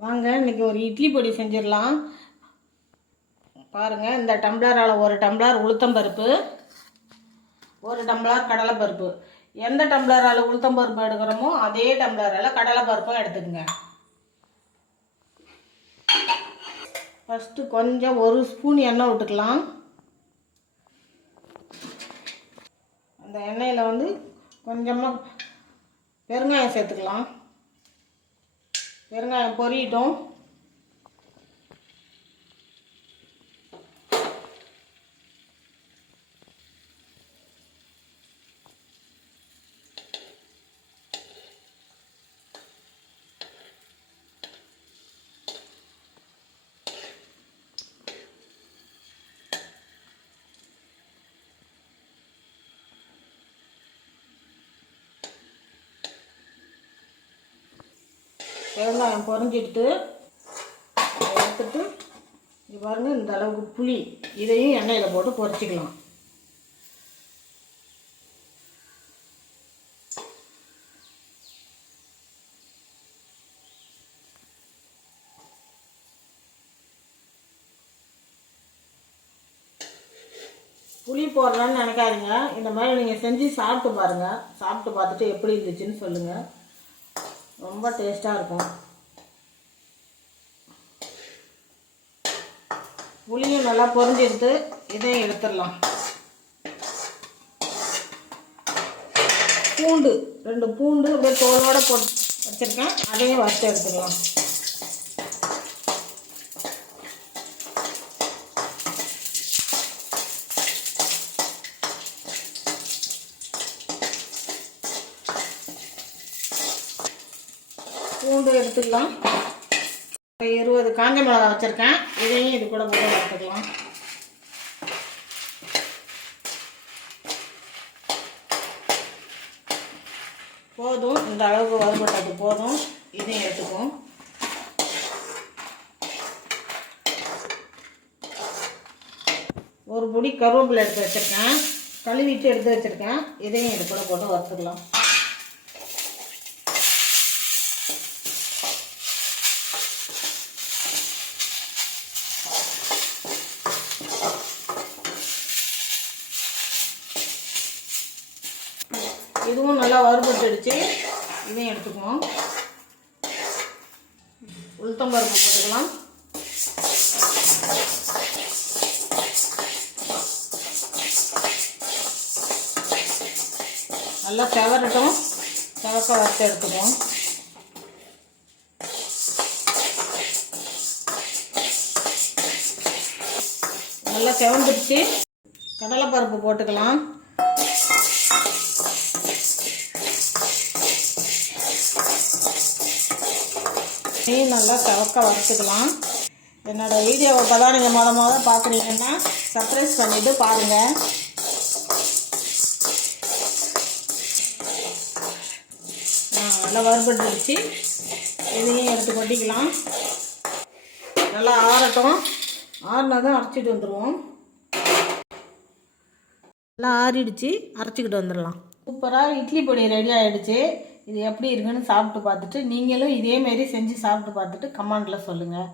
வாங்க இன்றைக்கி ஒரு இட்லி பொடி செஞ்சிடலாம். பாருங்கள், இந்த டம்ளரால் 1 டம்ளர் உளுத்தம்பருப்பு, 1 டம்ளர் கடலைப்பருப்பு. எந்த டம்ளரால் உளுத்தம்பருப்பு எடுக்கிறோமோ அதே டம்ளரால் கடலைப்பருப்பும் எடுத்துக்கோங்க. ஃபஸ்ட்டு கொஞ்சம் 1 ஸ்பூன் எண்ணெய் விட்டுக்கலாம். அந்த எண்ணெயில் கொஞ்சமாக பெருங்காயம் சேர்த்துக்கலாம். பெருங்காயம் பொரியட்டும். வெங்காயம் பொரிஞ்சிட்டு எடுத்துட்டு இது பாருங்கள், இந்த அளவுக்கு புளி இதையும் எண்ணெயில் போட்டு பொரிச்சிக்கலாம். புளி போடுறான்னு நினைக்காதீங்க. இந்த மாதிரி நீங்கள் செஞ்சு சாப்பிட்டு பாருங்கள். சாப்பிட்டு பார்த்துட்டு எப்படி இருந்துச்சுன்னு சொல்லுங்கள். ரொம்ப டேஸ்ட்டாக இருக்கும். புளியும் நல்லா பொரிஞ்சிடுத்து. இதையும் எடுத்துடலாம். பூண்டு 2 பூண்டு அப்படியே தோலோடு போட்டு வச்சுருக்கேன். அதையும் வறுத்து எடுத்துக்கலாம். பூண்டு எடுத்துக்கலாம். 20 காஞ்ச மிளகா வச்சுருக்கேன். இதையும் இது கூட போட்டு வறுத்துக்கலாம். போதும், இந்த அளவுக்கு வறுபட்டது போதும். இதையும் எடுத்துக்குவோம். ஒரு பொடி கருவேப்பிலை எடுத்து வச்சுருக்கேன். கழுவிட்டு எடுத்து வச்சுருக்கேன். இதையும் இது கூட போட்டு வறுத்துக்கலாம். இதுவும் நல்லா வறுபட்டுடுச்சு. இதையும் எடுத்துக்குவோம். உளுத்தம்பருப்பு போட்டுக்கலாம். நல்லா செவரட்டும். செவக்க வறுத்து எடுத்துக்குவோம். நல்லா செவந்துடுச்சு. கடலைப்பருப்பு போட்டுக்கலாம். நல்லா செவக்க வறுத்துக்கலாம். என்னோடய வீடியோவை இப்போ தான் நீங்கள் மொதல் பார்க்குறீங்கன்னா சப்ஸ்கிரைப் பண்ணிவிட்டு பாருங்கள். நல்லா வறுபட்டுருச்சு. இதையும் எடுத்து கொட்டிக்கலாம். நல்லா ஆறட்டும். ஆறினா தான் அரைச்சிட்டு வந்துடுவோம். நல்லா ஆறிடுச்சு. அரைச்சிக்கிட்டு வந்துடலாம். சூப்பராக இட்லி பொடி ரெடி ஆகிடுச்சு. இது எப்படி இருக்குன்னு சாப்பிட்டு பார்த்துட்டு நீங்களும் இதேமாரி செஞ்சு சாப்பிட்டு பார்த்துட்டு கமெண்டில் சொல்லுங்கள்.